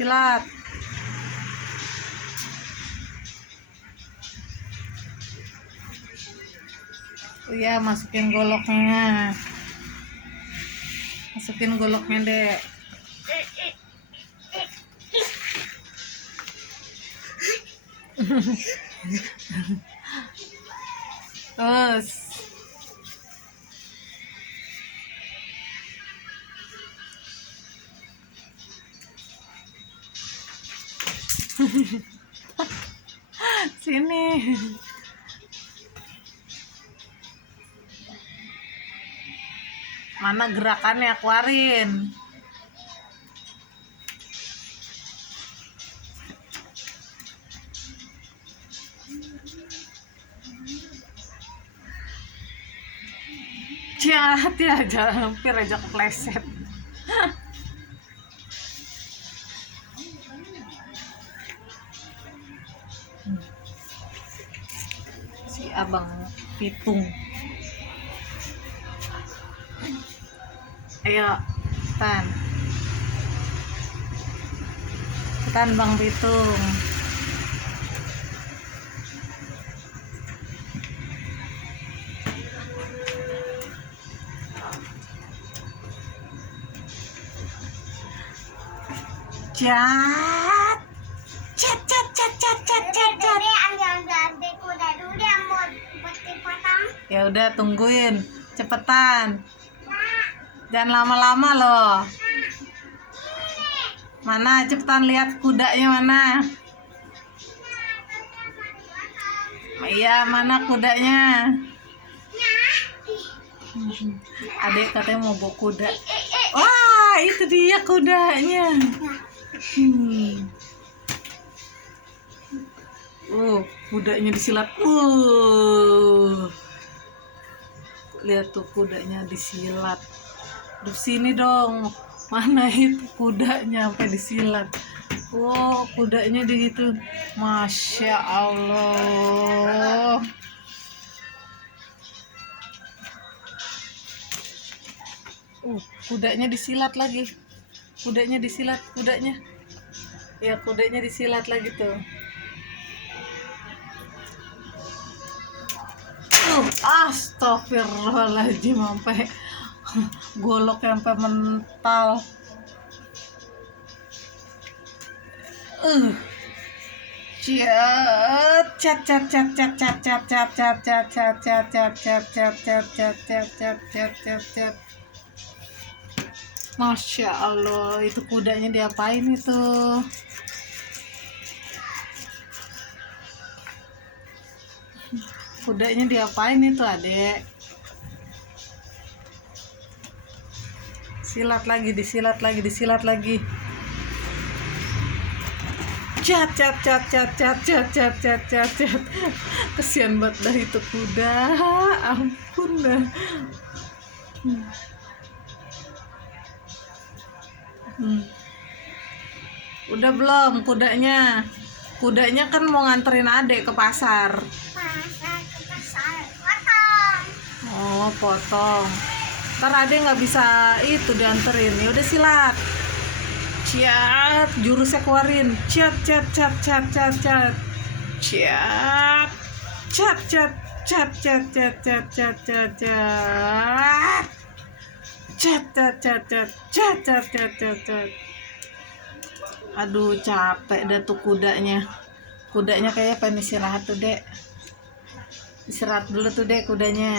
silat. Oh ya, masukin goloknya. Masukin goloknya, Dek. Terus sini. Mana gerakannya, keluarin. Hati aja, hampir aja kepleset. Si abang pitung. Ayo, cepetan Bang Pitung. Cat. Ya udah, tungguin, cepetan. Jangan lama-lama loh. Mana, cepetan lihat kudanya mana. Iya, mana kudanya? Adek katanya mau bawa kuda. Wah, itu dia kudanya. Kudanya disilat. Lihat tuh kudanya disilat. Di sini dong. Mana itu kudanya sampai disilat. Kudanya di gitu. Masya Allah. Kudanya disilat lagi. Kudanya disilat, kudanya. Ya, kudanya disilat lagi tuh. Astagfirullahaladzim, sampai golok sampai mental. Masya Allah, itu kudanya diapain itu? Kudanya diapain itu, Adek? Silat lagi, disilat lagi, disilat lagi. Cat. Kesian banget dah itu kuda. Ampun dah. Udah belum kudanya? Kudanya kan mau nganterin Adek ke pasar. Potong. Ntar Adek nggak bisa itu dianterin. Ya udah, silat. Cat, jurusnya keluarin. Cat. Aduh, capek dah tuh kudanya. Kudanya kayaknya pengen istirahat tuh, Dek. Istirahat dulu tuh, Dek, kudanya.